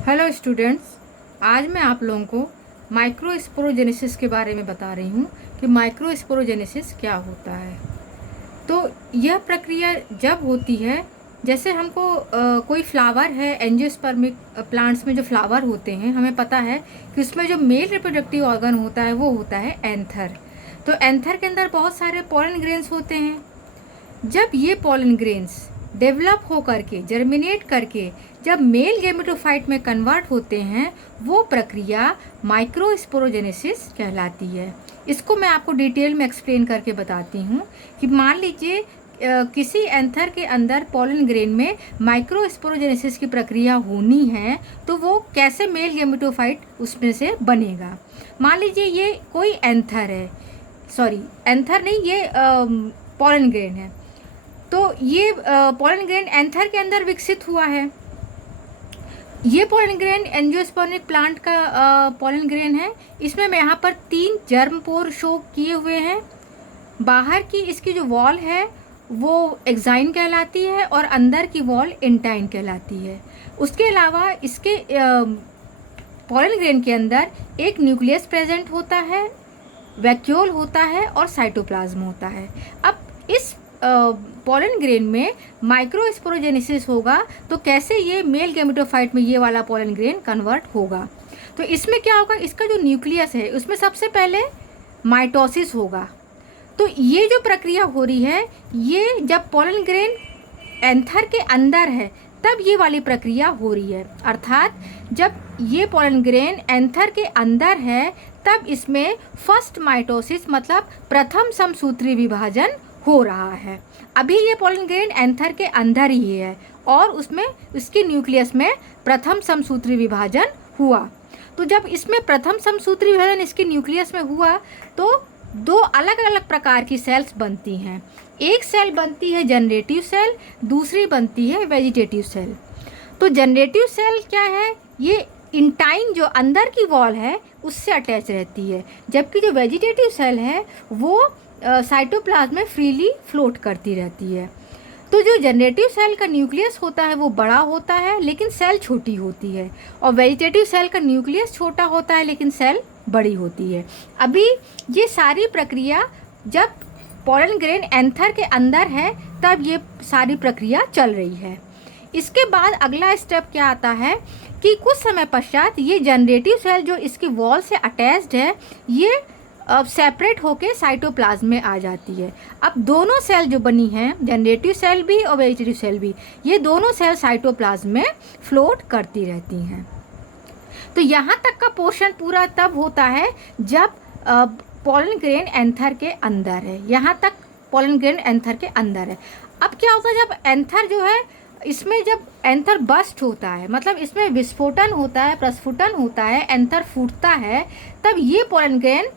Hello students, आज मैं आप लोगों को माइक्रोस्पोरोजेनेसिस के बारे में बता रही हूँ कि माइक्रोस्पोरोजेनेसिस क्या होता है। तो यह प्रक्रिया जब होती है, जैसे हमको कोई फ्लावर है, एंजियोस्पर्मिक प्लांट्स में जो फ्लावर होते हैं, हमें पता है कि उसमें जो मेल रिप्रोडक्टिव ऑर्गन होता है वो होता है एंथर। तो एंथर के अंदर बहुत सारे पॉलन ग्रेन्स होते हैं। जब ये पॉलन ग्रेन्स डेवलप हो करके, जर्मिनेट करके जब मेल गैमेटोफाइट में कन्वर्ट होते हैं, वो प्रक्रिया माइक्रोस्पोरोजेनेसिस कहलाती है। इसको मैं आपको डिटेल में एक्सप्लेन करके बताती हूँ कि मान लीजिए किसी एंथर के अंदर पॉलन ग्रेन में माइक्रोस्पोरोजेनेसिस की प्रक्रिया होनी है, तो वो कैसे मेल गैमेटोफाइट उसमें से बनेगा। मान लीजिए ये कोई एंथर है, सॉरी एंथर नहीं, ये पॉलन ग्रेन है। तो ये पॉलन ग्रेन एंथर के अंदर विकसित हुआ है। ये पॉलन ग्रेन एंजियोस्पर्मिक प्लांट का पॉलन ग्रेन है। इसमें मैं यहाँ पर 3 जर्म पोर शो किए हुए हैं। बाहर की इसकी जो वॉल है वो एक्साइन कहलाती है और अंदर की वॉल इंटाइन कहलाती है। उसके अलावा इसके पॉलन ग्रेन के अंदर एक न्यूक्लियस प्रेजेंट होता है, वैक्यूल होता है और साइटोप्लाज्म होता है। अब इस पॉलन ग्रेन में माइक्रोस्पोरोजेनेसिस होगा तो कैसे ये मेल गैमेटोफाइट में ये वाला पॉलन ग्रेन कन्वर्ट होगा। तो इसमें क्या होगा, इसका जो न्यूक्लियस है उसमें सबसे पहले माइटोसिस होगा। तो ये जो प्रक्रिया हो रही है, ये जब पॉलन ग्रेन एंथर के अंदर है तब ये वाली प्रक्रिया हो रही है। अर्थात जब ये पॉलन ग्रेन एंथर के अंदर है तब इसमें फर्स्ट माइटोसिस मतलब प्रथम समसूत्री विभाजन हो रहा है। अभी ये पॉलन ग्रेन एंथर के अंदर ही है और उसमें इसके न्यूक्लियस में प्रथम समसूत्री विभाजन हुआ। तो जब इसमें प्रथम समसूत्री विभाजन इसके न्यूक्लियस में हुआ तो 2 अलग अलग प्रकार की सेल्स बनती हैं। एक सेल बनती है जनरेटिव सेल, दूसरी बनती है वेजिटेटिव सेल। तो जनरेटिव सेल क्या है, ये इंटाइन जो अंदर की वॉल है उससे अटैच रहती है, जबकि जो वेजिटेटिव सेल है वो साइटोप्लाज्म में फ्रीली फ्लोट करती रहती है। तो जो जनरेटिव सेल का न्यूक्लियस होता है वो बड़ा होता है लेकिन सेल छोटी होती है, और वेजिटेटिव सेल का न्यूक्लियस छोटा होता है लेकिन सेल बड़ी होती है। अभी ये सारी प्रक्रिया जब पॉलन ग्रेन एंथर के अंदर है तब ये सारी प्रक्रिया चल रही है। इसके बाद अगला स्टेप क्या आता है कि कुछ समय पश्चात ये जनरेटिव सेल जो इसकी वॉल से अटैच्ड है, ये अब सेपरेट होके साइटोप्लाज्म में आ जाती है। अब दोनों सेल जो बनी हैं, जनरेटिव सेल भी और वेजिटेटिव सेल भी, ये दोनों सेल साइटोप्लाज्म में फ्लोट करती रहती हैं। तो यहाँ तक का पोर्शन पूरा तब होता है जब पॉलन ग्रेन एंथर के अंदर है। यहाँ तक पॉलन ग्रेन एंथर के अंदर है। अब क्या होता है, जब एंथर जो है, इसमें जब एंथर बस्ट होता है, मतलब इसमें विस्फोटन होता है, प्रस्फुटन होता है, एंथर फूटता है, तब ये पॉलन ग्रेन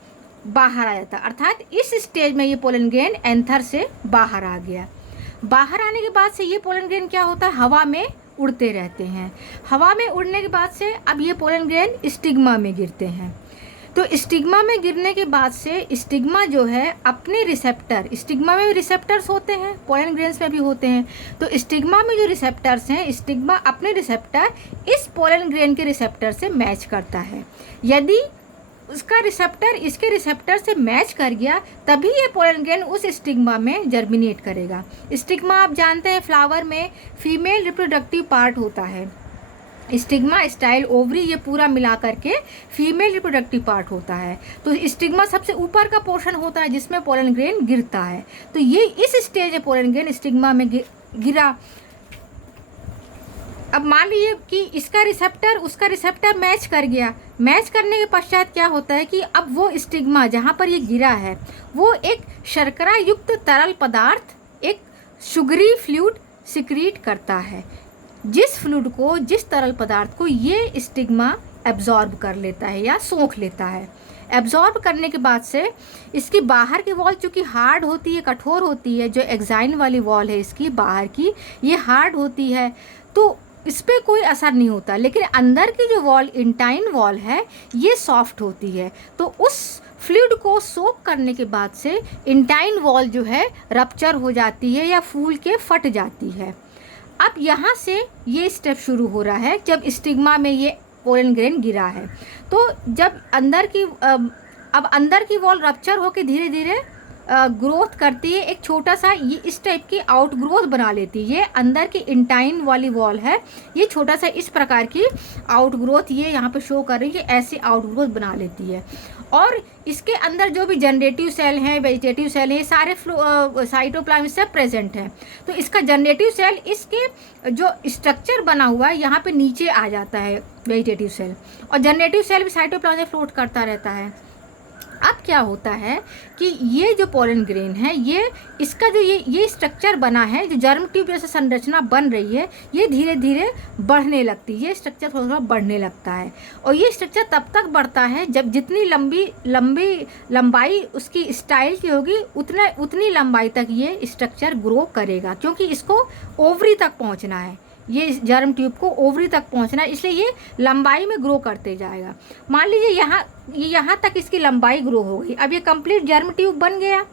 बाहर आ जाता है। अर्थात इस स्टेज में ये पॉलन ग्रेन एंथर से बाहर आ गया। बाहर आने के बाद से ये पॉलन ग्रेन क्या होता है, हवा में उड़ते रहते हैं। हवा में उड़ने के बाद से अब ये पॉलन ग्रेन स्टिग्मा में गिरते हैं। तो स्टिग्मा में गिरने के बाद से स्टिग्मा जो है अपने रिसेप्टर, स्टिग्मा में भी रिसेप्टर्स होते हैं, पॉलन ग्रेन्स में भी होते हैं। तो स्टिग्मा में जो रिसेप्टर्स हैं, स्टिग्मा अपने रिसेप्टर इस पॉलन ग्रेन के रिसेप्टर से मैच करता है। यदि उसका रिसेप्टर इसके रिसेप्टर से मैच कर गया तभी ये पॉलन ग्रेन उस स्टिग्मा में जर्मिनेट करेगा। स्टिग्मा आप जानते हैं फ्लावर में फीमेल रिप्रोडक्टिव पार्ट होता है। स्टिग्मा, स्टाइल, ओवरी, ये पूरा मिला करके फीमेल रिप्रोडक्टिव पार्ट होता है। तो स्टिग्मा सबसे ऊपर का पोर्शन होता है जिसमें पॉलन ग्रेन गिरता है। तो ये इस स्टेज में पॉलन ग्रेन स्टिग्मा में गिरा। अब मान लीजिए कि इसका रिसेप्टर उसका रिसेप्टर मैच कर गया। मैच करने के पश्चात क्या होता है कि अब वो स्टिग्मा जहाँ पर ये गिरा है वो एक शर्करा युक्त तरल पदार्थ, एक शुगरी फ्लूइड सिक्रीट करता है, जिस फ्लूइड को, जिस तरल पदार्थ को ये स्टिग्मा एब्जॉर्ब कर लेता है या सोख लेता है। एब्जॉर्ब करने के बाद से इसकी बाहर की वॉल चूँकि हार्ड होती है, कठोर होती है, जो एक्साइन वाली वॉल है इसकी बाहर की, ये हार्ड होती है, तो इस पर कोई असर नहीं होता। लेकिन अंदर की जो वॉल, इंटाइन वॉल है, ये सॉफ्ट होती है। तो उस फ्लूइड को सोक करने के बाद से इंटाइन वॉल जो है रप्चर हो जाती है या फूल के फट जाती है। अब यहाँ से ये स्टेप शुरू हो रहा है जब स्टिग्मा में ये पोलन ग्रेन गिरा है। तो जब अब अंदर की वॉल रप्चर होकर धीरे धीरे ग्रोथ करती है, एक छोटा सा ये इस टाइप की आउट ग्रोथ बना लेती है। ये अंदर की इंटाइन वाली वॉल है, ये छोटा सा इस प्रकार की आउट ग्रोथ ये यहाँ पे शो कर रही है, ऐसी आउट ग्रोथ बना लेती है। और इसके अंदर जो भी जनरेटिव सेल हैं, वेजिटेटिव सेल हैं, ये सारे साइटोप्लाज्म से प्रेजेंट हैं। तो इसका जनरेटिव सेल इसके जो स्ट्रक्चर बना हुआ है यहाँ पे नीचे आ जाता है वेजिटेटिव सेल, और जनरेटिव सेल भी साइटोप्लाज्म में फ्लोट करता रहता है। अब क्या होता है कि ये जो पोलन ग्रेन है, ये इसका जो ये स्ट्रक्चर बना है, जो जर्म ट्यूब जैसे संरचना बन रही है, ये धीरे धीरे बढ़ने लगती है। ये स्ट्रक्चर थोड़ा थोड़ा बढ़ने लगता है, और ये स्ट्रक्चर तब तक बढ़ता है जब जितनी लंबाई उसकी स्टाइल की होगी उतनी लंबाई तक ये स्ट्रक्चर ग्रो करेगा, क्योंकि इसको ओवरी तक पहुँचना है, ये जर्म ट्यूब को ओवरी तक पहुंचना है, इसलिए ये लंबाई में ग्रो करते जाएगा। मान लीजिए यहाँ तक इसकी लंबाई ग्रो हो गई। अब ये कंप्लीट जर्म ट्यूब बन गया।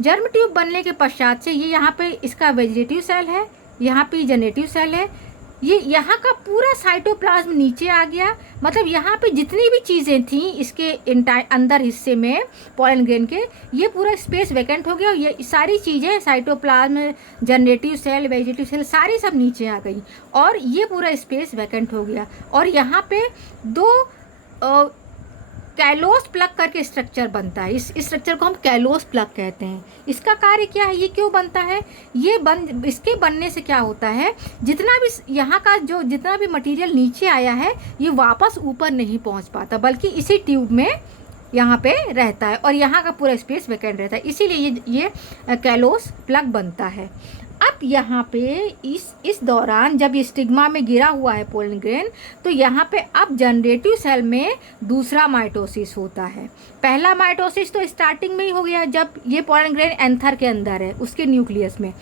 जर्म ट्यूब बनने के पश्चात से ये यहाँ पे इसका वेजिटेटिव सेल है, यहाँ पे जनरेटिव सेल है, ये यहाँ का पूरा साइटोप्लाज्म नीचे आ गया। मतलब यहाँ पे जितनी भी चीज़ें थी इसके अंदर हिस्से में पोलन ग्रेन के, ये पूरा स्पेस वैकेंट हो गया, और ये सारी चीज़ें cytoplasm, generative cell, vegetative cell सारी सब नीचे आ गई, और ये पूरा स्पेस वैकेंट हो गया। और यहाँ पे दो कैलोस प्लग करके स्ट्रक्चर बनता है। इस स्ट्रक्चर को हम कैलोस प्लग कहते हैं। इसका कार्य क्या है, ये क्यों बनता है, इसके बनने से क्या होता है, जितना भी यहाँ का जितना भी मटेरियल नीचे आया है ये वापस ऊपर नहीं पहुँच पाता, बल्कि इसी ट्यूब में यहाँ पे रहता है, और यहाँ का पूरा स्पेस वैकेंट रहता है, इसीलिए ये कैलोस प्लग बनता है। अब यहाँ पे इस दौरान जब ये स्टिग्मा में गिरा हुआ है पोलन ग्रेन, तो यहाँ पे अब जनरेटिव सेल में दूसरा माइटोसिस होता है। पहला माइटोसिस तो स्टार्टिंग में ही हो गया जब ये पोलन ग्रेन एंथर के अंदर है, उसके न्यूक्लियस में।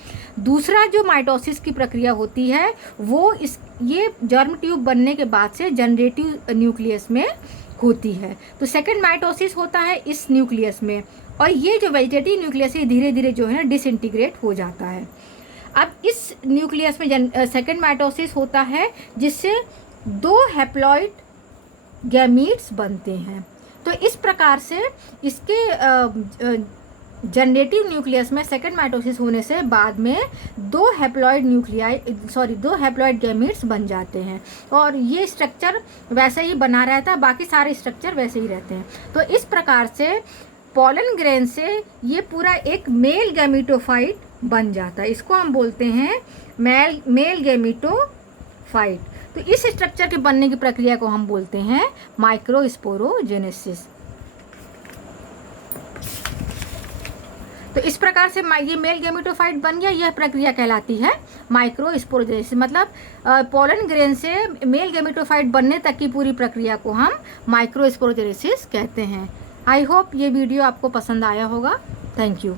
दूसरा जो माइटोसिस की प्रक्रिया होती है वो ये जर्म ट्यूब बनने के बाद से जनरेटिव न्यूक्लियस में होती है। तो सेकेंड माइटोसिस होता है इस न्यूक्लियस में, और ये जो वेजिटेटिव न्यूक्लियस है धीरे धीरे जो है ना डिसइंटीग्रेट हो जाता है। अब इस न्यूक्लियस में सेकेंड माइटोसिस होता है, जिससे 2 हैप्लॉइड गैमीट्स बनते हैं। तो इस प्रकार से इसके जनरेटिव न्यूक्लियस में सेकेंड माइटोसिस होने से बाद में 2 हैप्लॉइड गैमीट्स बन जाते हैं, और ये स्ट्रक्चर वैसे ही बना रहता है, बाकी सारे स्ट्रक्चर वैसे ही रहते हैं। तो इस प्रकार से पोलन ग्रेन से ये पूरा एक मेल गैमीटोफाइट बन जाता है। इसको हम बोलते हैं मेल गैमीटोफाइट। तो इस स्ट्रक्चर के बनने की प्रक्रिया को हम बोलते हैं माइक्रोस्पोरोजेनेसिस। तो इस प्रकार से ये मेल गैमीटोफाइट बन गया, यह प्रक्रिया कहलाती है माइक्रोस्पोरोजेनेसिस। मतलब पोलन ग्रेन से मेल गैमीटोफाइट बनने तक की पूरी प्रक्रिया को हम माइक्रोस्पोरोजेनेसिस कहते हैं। आई होप ये वीडियो आपको पसंद आया होगा। Thank you.